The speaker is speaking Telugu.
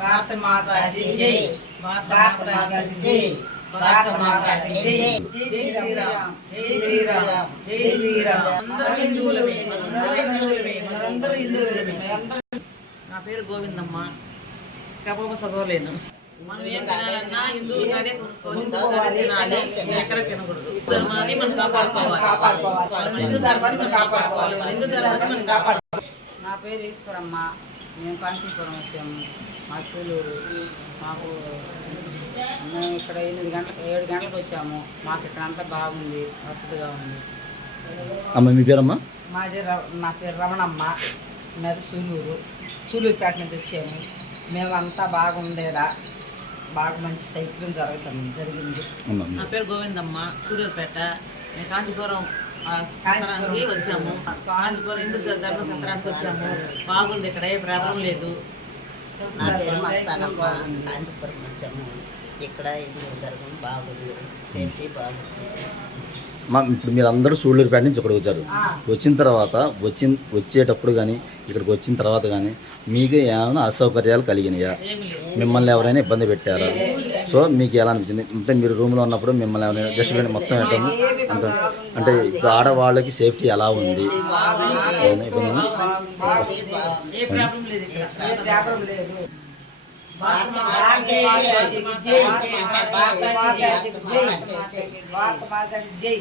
భారత మాతాకి జై, భారత మాతాకి జై, భారత మాతాకి జై. జై శ్రీరామ్, జై శ్రీరామ్, జై శ్రీరామ్. అందరూ హిందువులమే, మనందరూ హిందువులమే. నా పేరు గోవిందమ్మ. కబాబ చదవలేను. మనం ఏం తినాలన్నా హిందువులు కాడే కొనుక్కోవాలి, తినాలి, ఎక్కడ తినకూడదు. ధర్మాన్ని మనం కాపాడుకోవాలి, హిందూ ధర్మాన్ని మనం కాపాడుకోవాలి, హిందూ ధర్మాన్ని మనం కాపాడుకోవాలి. నా పేరు ఈశ్వరమ్మ. మేము కాంచీపురం వచ్చాము, మా సూలూరు. మాకు మేము ఇక్కడ 7 గంటలకు వచ్చాము. మాకు ఇక్కడ అంతా బాగుంది, వసతిగా ఉంది. అమ్మ మీ పేరమ్మా? నా పేరు రమణమ్మ. మాది సూలూరుపేట నుంచి వచ్చాము. మేమంతా బాగుండేడా, బాగా మంచి సైక్లింగ్ జరిగింది. నా పేరు గోవిందమ్మ, సూలూరుపేట. మేము కాంచీపురం వచ్చాము. కాంచీపురం హిందూ ధర్మ సంక్రాంతికి వచ్చాము. బాగుంది, ఇక్కడ ఏ ప్రాబ్లం లేదు. నా పేరు మస్తానమ్మ, కాంచీపురం వచ్చాము. ఇక్కడ హిందూ ధర్మం బాగుంది, సేఫ్టీ బాగుంది. ఇప్పుడు మీరు అందరూ సూళ్ళూరుపేట నుంచి ఇక్కడికి వచ్చారు. వచ్చిన తర్వాత వచ్చేటప్పుడు కానీ ఇక్కడికి వచ్చిన తర్వాత కానీ మీకు ఏమైనా అసౌకర్యాలు కలిగినాయా? మిమ్మల్ని ఎవరైనా ఇబ్బంది పెట్టారా? సో మీకు ఎలా అనిపించింది? అంటే మీరు రూమ్లో ఉన్నప్పుడు మిమ్మల్ని ఎవరైనా డస్ట్బిన్ మొత్తం ఏంటో అంటే ఇప్పుడు ఆడవాళ్ళకి సేఫ్టీ ఎలా ఉంది? భారత మాతాకి జై.